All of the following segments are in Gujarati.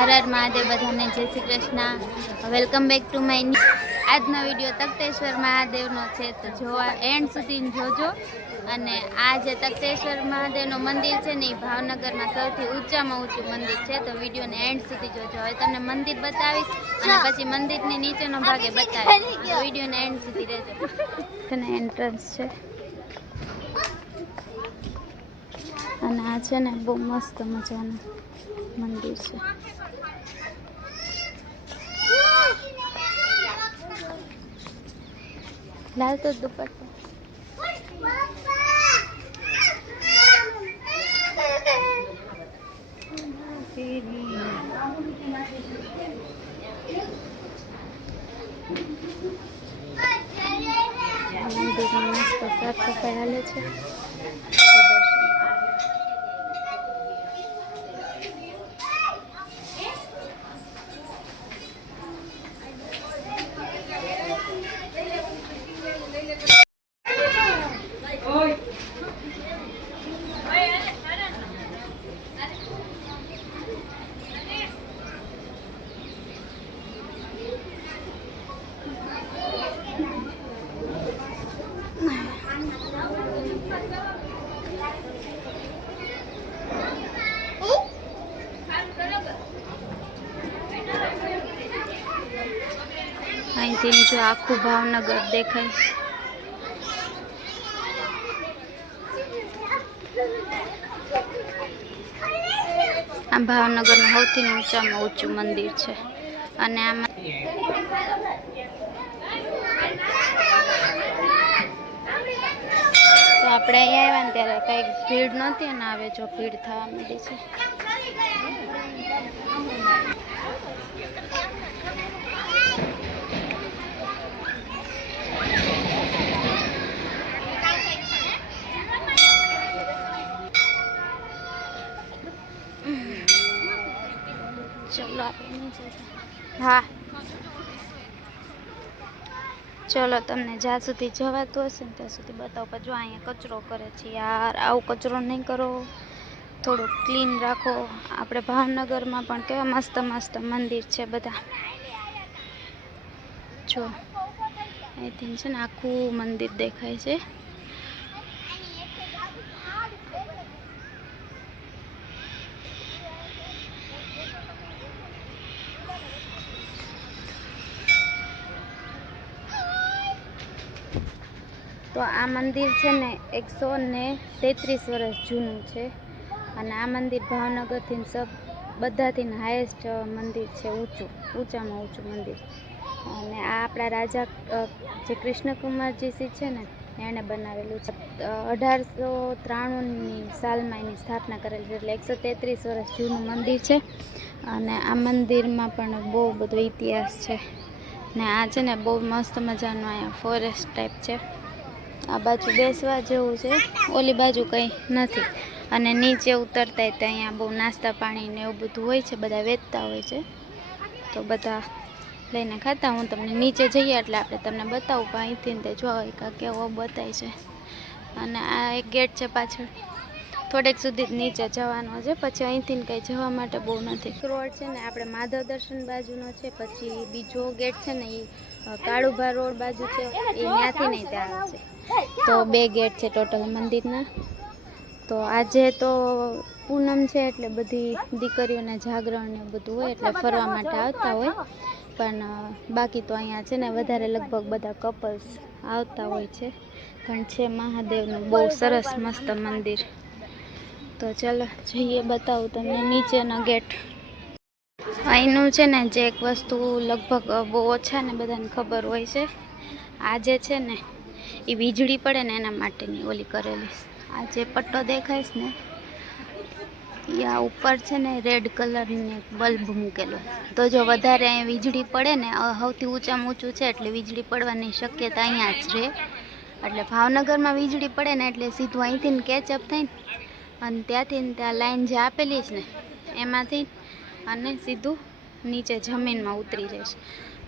હર હર મહાદેવ બધાને જય Shri Krishna. Welcome back to my આજનો વિડીયો તખતેશ્વર મહાદેવનો છે, તો જોવા એન્ડ સુધી જોજો. અને આ જે તખતેશ્વર મહાદેવનું મંદિર છે ને એ ભાવનગરમાં સૌથી ઊંચામાં ઊંચું મંદિર છે, તો વિડીયોને એન્ડ સુધી જોજો. હવે તમને મંદિર બતાવીશ અને પછી મંદિરની નીચેનો ભાગે બતાવીશ. વિડીયોને એન્ડ સુધી રહેજો. અને એન્ટ્રન્સ છે અને આ છે ને બહુ મસ્ત મજાનું મંદિર છે. લાલ તો દુપટ્ટો મંદિરમાં મસ્ત સાફ સફાઈ હાલે છે. અહીંથી જો આખું ભાવનગર દેખાય. આ ભાવનગરનું સૌથી ઊંચામાં ઊંચું મંદિર છે. અને આમાં તો આપણે અહીંયા આવ્યા ને ત્યારે કંઈક ભીડ નહોતી અને હવે જો ભીડ થવા માંડી છે. ચલો હા ચલો, તમને જ્યાં સુધી જવાતું હશે ને ત્યાં સુધી બતાવો. પણ જો અહીંયા કચરો કરે છે યાર, આવું કચરો નહીં કરો, થોડું ક્લીન રાખો. આપણે ભાવનગરમાં પણ કેવા મસ્ત મસ્ત મંદિર છે બધા. જો અહીંથી છે ને આખું મંદિર દેખાય છે. તો આ મંદિર છે ને 133 વર્ષ જૂનું છે. અને આ મંદિર ભાવનગરથી બધાથી હાઈએસ્ટ મંદિર છે, ઊંચામાં ઊંચું મંદિર. અને આ આપણા રાજા જે કૃષ્ણકુમારજી છે ને એણે બનાવેલું છે. 1893ની સાલમાં એની સ્થાપના કરેલી છે, એટલે 133 વર્ષ જૂનું મંદિર છે. અને આ મંદિરમાં પણ બહુ બધો ઇતિહાસ છે. ને આ છે ને બહુ મસ્ત મજાનું અહીંયા ફોરેસ્ટ ટાઈપ છે. આ બાજુ બેસવા જેવું છે, ઓલી બાજુ કંઈ નથી. અને નીચે ઉતરતા તો અહીંયા બહુ નાસ્તા પાણી ને એવું બધું હોય છે, બધા વેચતા હોય છે, તો બધા લઈને ખાતા. હું તમને નીચે જઈએ એટલે આપણે તમને બતાવું. પણ અહીંથી ને જો કેવો બતાય છે. અને આ એક ગેટ છે પાછળ, થોડેક સુધી જ નીચે જવાનો છે, પછી અહીંથી કંઈ જવા માટે બહુ નથી. રોડ છે ને આપણે માધવ દર્શન બાજુનો છે, પછી બીજો ગેટ છે ને એ કાળુભા રોડ બાજુ છે, એ ત્યાંથી નહીં ત્યાં છે. તો 2 ગેટ છે ટોટલ મંદિરના. તો આજે તો પૂનમ છે એટલે બધી દીકરીઓને જાગરણ ને બધું હોય એટલે ફરવા માટે આવતા હોય. પણ બાકી તો અહીંયા છે ને વધારે લગભગ બધા કપલ્સ આવતા હોય છે. પણ છે મહાદેવનું બહુ સરસ મસ્ત મંદિર. તો ચાલો જઈએ, બતાવું તમને નીચેનો ગેટ. અહીંનું છે ને જે એક વસ્તુ લગભગ બહુ ઓછા ને બધાને ખબર હોય છે, આ જે છે ને એ વીજળી પડે ને એના માટેની ઓલી કરેલી. આ જે પટ્ટો દેખાઈશ ને એ આ ઉપર છે ને રેડ કલરની એક બલ્બ મૂકેલો. તો જો વધારે અહીંયા વીજળી પડે ને, સૌથી ઊંચામાં ઊંચું છે એટલે વીજળી પડવાની શક્યતા અહીંયા જ રહે. એટલે ભાવનગરમાં વીજળી પડે ને એટલે સીધું અહીંથી ને કેચઅપ થઈને અને ત્યાંથી ને ત્યાં લાઈન જે આપેલી છે ને એમાંથી અને સીધું નીચે જમીનમાં ઉતરી જઈશ.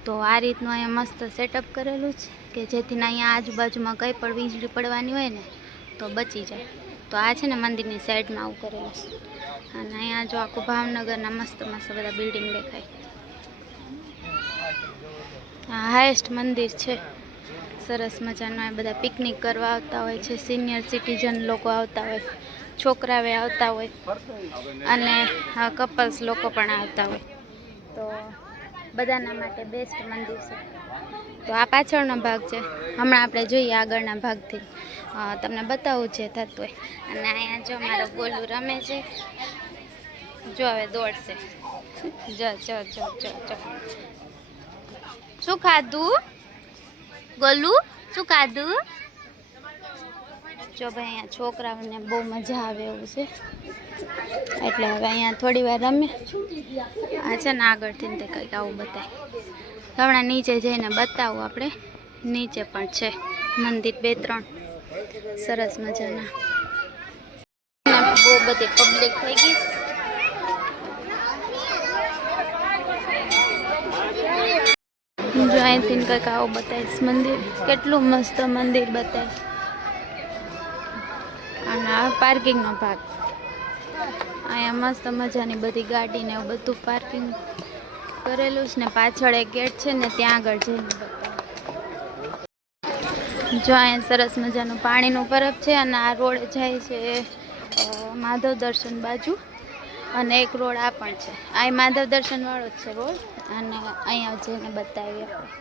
તો આ રીતનું અહીંયા મસ્ત સેટઅપ કરેલું છે કે જેથી અહીંયા આજુબાજુમાં કંઈ પણ વીજળી પડવાની હોય ને તો બચી જાય. તો આ છે ને મંદિરની સાઈડમાં આવું કરેલું છે. અને અહીંયા જો આખું ભાવનગરના મસ્ત મસ્ત બધા બિલ્ડિંગ દેખાય. આ હાઈએસ્ટ મંદિર છે, સરસ મજાનું. આ બધા પિકનિક કરવા આવતા હોય છે, સિનિયર સિટીઝન લોકો આવતા હોય, છોકરાઓ આવતા હોય અને કપલ્સ લોકો પણ આવતા હોય. તો બધાના માટે બેસ્ટ મંદિર છે. તો આ પાછળનો ભાગ છે, હમણાં આપણે જોઈએ આગળના ભાગથી તમને બતાવું છે થતું હોય. અને અહીંયા જો મારો ગોલું રમે છે, જો હવે દોડશે. જો જો જો જો જો શું ખાધું ગોલું, શું ખાધું? જો ભાઈ અહીંયા છોકરાઓને બહુ મજા આવે એવું છે, એટલે હવે અહીંયા થોડી વાર રમે. આ છે ને આગળથી તે કંઈક આવું બતાય. હમણાં નીચે જઈને બતાવું આપણે. નીચે પણ છે મંદિર 2-3 સરસ મજાના. બહુ બધી પબ્લિક થઈ ગઈ. જો અહીંથી કંઈક આવું બતાવીશ મંદિર. કેટલું મસ્ત મંદિર બતાવે. અને આ પાર્કિંગનો ભાગ. અહીંયા મસ્ત મજાની બધી ગાડીને એવું બધું પાર્કિંગ કરેલું છે ને પાછળ એક ગેટ છે ને ત્યાં આગળ જઈને બતાવે. જો અહીંયા સરસ મજાનું પાણીનું પરબ છે અને આ રોડ જાય છે માધવ દર્શન બાજુ, અને એક રોડ આ પણ છે. આ માધવ દર્શન વાળો જ છે રોડ. અને અહીંયા જઈને બતાવીએ આપણે.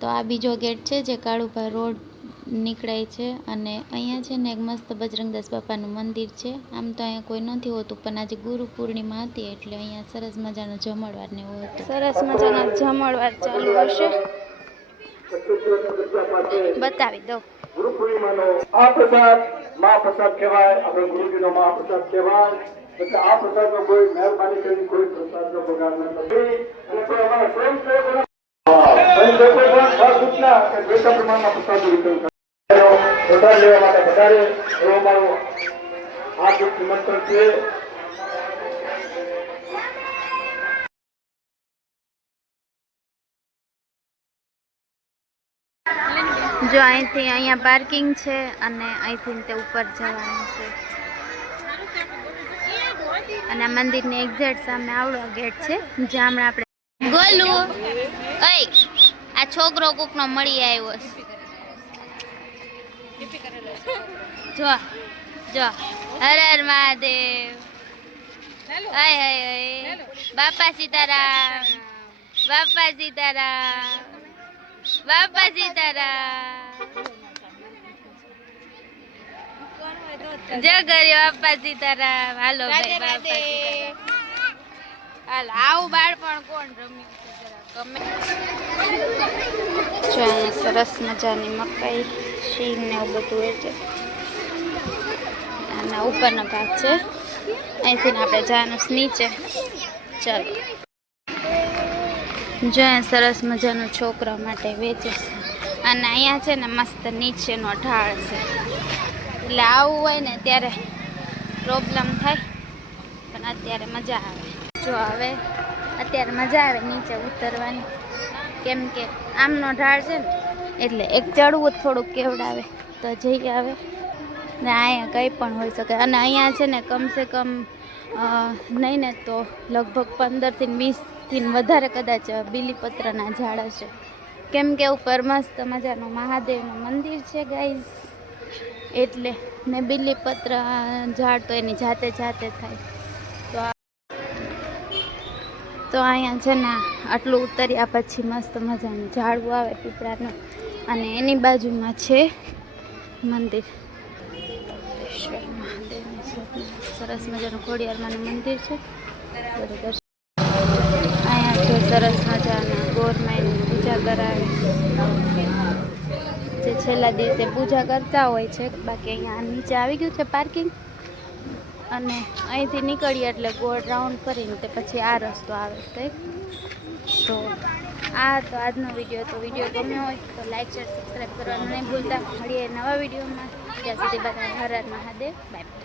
તો આ બીજો ગેટ છે જે કાળુભા રોડ નીકળે છે. અને અહીંયા છે ને એક મસ્ત બજરંગદાસ બાપાનું મંદિર છે. આમ તો અહીંયા કોઈ નથી હોતું, પણ આજે ગુરુ પૂર્ણિમા હતી એટલે અહીંયા સરસ મજાનો જમણવાર ને એવું હતું. સરસ મજાનો જમણવાર ચાલુ હશે, બતાવી દો. ગુરુ પૂર્ણિમાનો આ પ્રસાદ મહાપ્રસાદ કહેવાય, આપણે ગુરુજીનો મહાપ્રસાદ કહેવાય. એટલે આ પ્રસાદનો કોઈ મહેરબાની કરી કોઈ પ્રસાદનો બગાડ ન કરવો. અને કોઈ અમારા સ્વયંસેવકોના ખાસ સૂચના કે જોઈતા પ્રમાણમાં પ્રસાદનું વિતરણ કરે. પ્રસાદ લેવા માટે વધારે એવો અમારો હાર્દિક નિમંત્રણ છે. જો અહીંથી અહીંયા પાર્કિંગ છે અને અહીંથી તે ઉપર જવાનું છે. અને આ મંદિરની એક્ઝેક્ટ સામે આવડો ગેટ છે જ્યાં હમણાં આપણે ગોલું ઓય આ છોકરો કોકનો મળી આવ્યો છે. જો જો હર હર મહાદેવ. હાય હાય હાય. બાપા સીતારામ, બાપા સીતારામ, બાપા સીતારામ. જય કર્યો બાપા સીતારામ. હાલો ભાઈ બાપા સીતારામ. હાલ આવું બાળપણ કોણ રમ્યું છે જરા ગમે. જો અહીંયા સરસ મજાની મકાઈ શીંગ ને એવું બધું હોય છે. અને ઉપરનો ભાગ છે, અહીંથી આપણે જવાનું નીચે. ચાલો. જો અહીંયા સરસ મજાનું છોકરા માટે વેચે છે. અને અહીંયા છે ને મસ્ત નીચેનો ઢાળ છે, એટલે આવું હોય ને ત્યારે પ્રોબ્લેમ થાય, પણ અત્યારે મજા આવે. જો હવે અત્યારે મજા આવે નીચે ઉતરવાની, કેમ કે આમનો ઢાળ છે ને એટલે એક ચડવું થોડુંક કેવડાવે તો જઈ આવે ને. અહીંયા કંઈ પણ હોઈ શકે. અને અહીંયા છે ને કમસે કમ નહીં ને તો લગભગ 15 થી 20 વધારે કદાચ બીલીપત્રના ઝાડ હશે, કેમ કે ઉપર મસ્ત મજાનું મહાદેવનું મંદિર છે ગાઈઝ. એટલે ને બીલીપત્ર ઝાડ તો એની જાતે થાય. તો અહીંયા છે ને આટલું ઉતર્યા પછી મસ્ત મજાનું ઝાડવું આવે પીપળાનું, અને એની બાજુમાં છે મંદિર મહાદેવનું. સરસ મજાનું ખોડિયારમાંનું મંદિર છે. બરોબર. અહીંયા જો સરસ મજાના ગોરમાઈની પૂજા કરાવે, જે છેલ્લા દિવસે પૂજા કરતા હોય છે. બાકી અહીંયા નીચે આવી ગયું છે પાર્કિંગ, અને અહીંથી નીકળીએ એટલે ગોળ રાઉન્ડ કરીને તે પછી આ રસ્તો આવે કંઈક. તો આ તો આજનો વિડીયો. તો વિડીયો ગમ્યો હોય તો લાઈક શેર સબસ્ક્રાઈબ કરવાનું નહીં ભૂલતા. મળીએ નવા વિડીયોમાં. ત્યાં સુધી બધા હર હર મહાદેવ. બાય.